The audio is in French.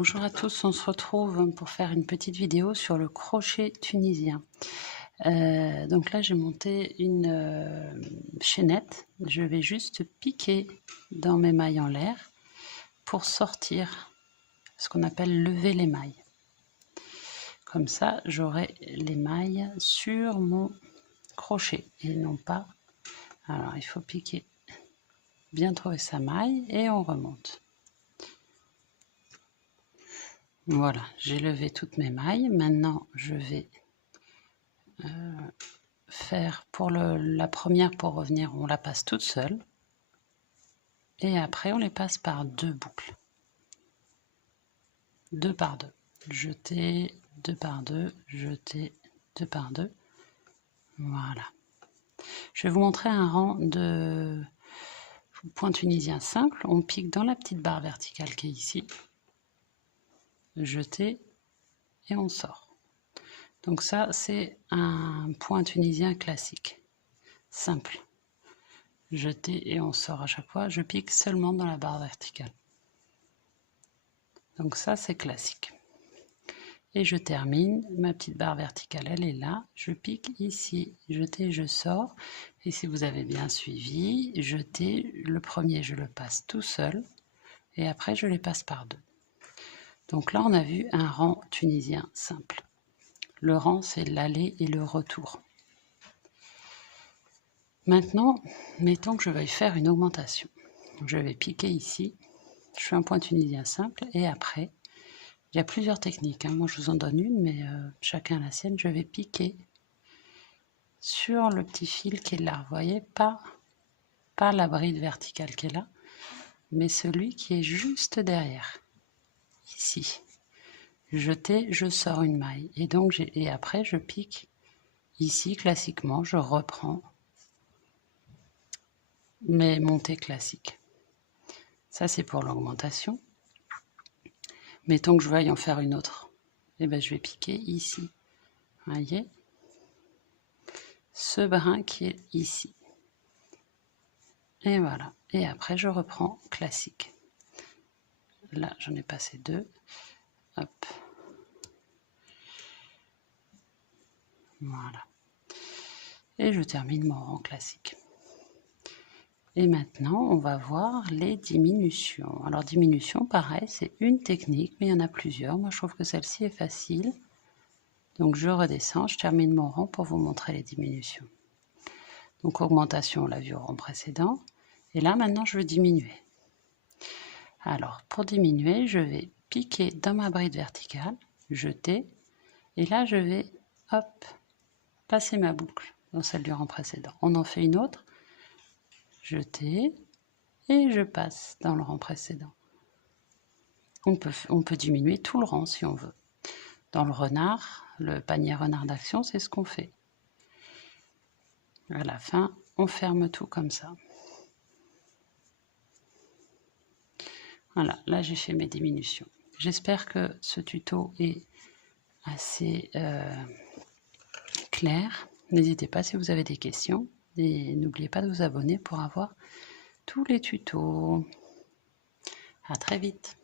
Bonjour à tous, on se retrouve pour faire une petite vidéo sur le crochet tunisien. Donc là j'ai monté une chaînette, je vais juste piquer dans mes mailles en l'air pour sortir ce qu'on appelle lever les mailles. Comme ça j'aurai les mailles sur mon crochet et non pas. Alors il faut piquer, bien trouver sa maille et on remonte. Voilà, j'ai levé toutes mes mailles. Maintenant, je vais faire pour la première, pour revenir, on la passe toute seule. Et après, on les passe par deux boucles. Deux par deux. Jeter, deux par deux, jeter, deux par deux. Voilà. Je vais vous montrer un rang de point tunisien simple. On pique dans la petite barre verticale qui est ici. Jeter et on sort. Donc ça, c'est un point tunisien classique, simple. Jeter et on sort à chaque fois. Je pique seulement dans la barre verticale. Donc ça, c'est classique. Et je termine, ma petite barre verticale, elle est là. Je pique ici, jeter, je sors. Et si vous avez bien suivi, jeter, le premier, je le passe tout seul. Et après, je les passe par deux. Donc là, on a vu un rang tunisien simple. Le rang, c'est l'aller et le retour. Maintenant, mettons que je veuille faire une augmentation. Je vais piquer ici, je fais un point tunisien simple et après, il y a plusieurs techniques. Moi, je vous en donne une, mais chacun la sienne. Je vais piquer sur le petit fil qui est là. Vous voyez, pas la bride verticale qui est là, mais celui qui est juste derrière, ici. Jeter, je sors une maille et donc et après je pique ici classiquement. Je reprends mes montées classiques. Ça, c'est pour l'augmentation. Mettons que je veuille en faire une autre. Et bien, je vais piquer ici. Vous voyez, ce brin qui est ici. Et voilà. Et après, je reprends classique. Là, j'en ai passé deux. Hop. Voilà. Et je termine mon rang classique. Et maintenant, on va voir les diminutions. Alors, diminution, pareil, c'est une technique, mais il y en a plusieurs. Moi, je trouve que celle-ci est facile. Donc, je redescends, je termine mon rang pour vous montrer les diminutions. Donc, augmentation, on l'a vu au rang précédent. Et là, maintenant, je veux diminuer. Alors, pour diminuer, je vais piquer dans ma bride verticale, jeter, et là, je vais, hop, passer ma boucle dans celle du rang précédent. On en fait une autre, jeter, et je passe dans le rang précédent. On peut diminuer tout le rang si on veut. Dans le renard, le panier renard d'action, c'est ce qu'on fait. À la fin, on ferme tout comme ça. Voilà, là j'ai fait mes diminutions. J'espère que ce tuto est assez clair. N'hésitez pas si vous avez des questions et n'oubliez pas de vous abonner pour avoir tous les tutos. À très vite.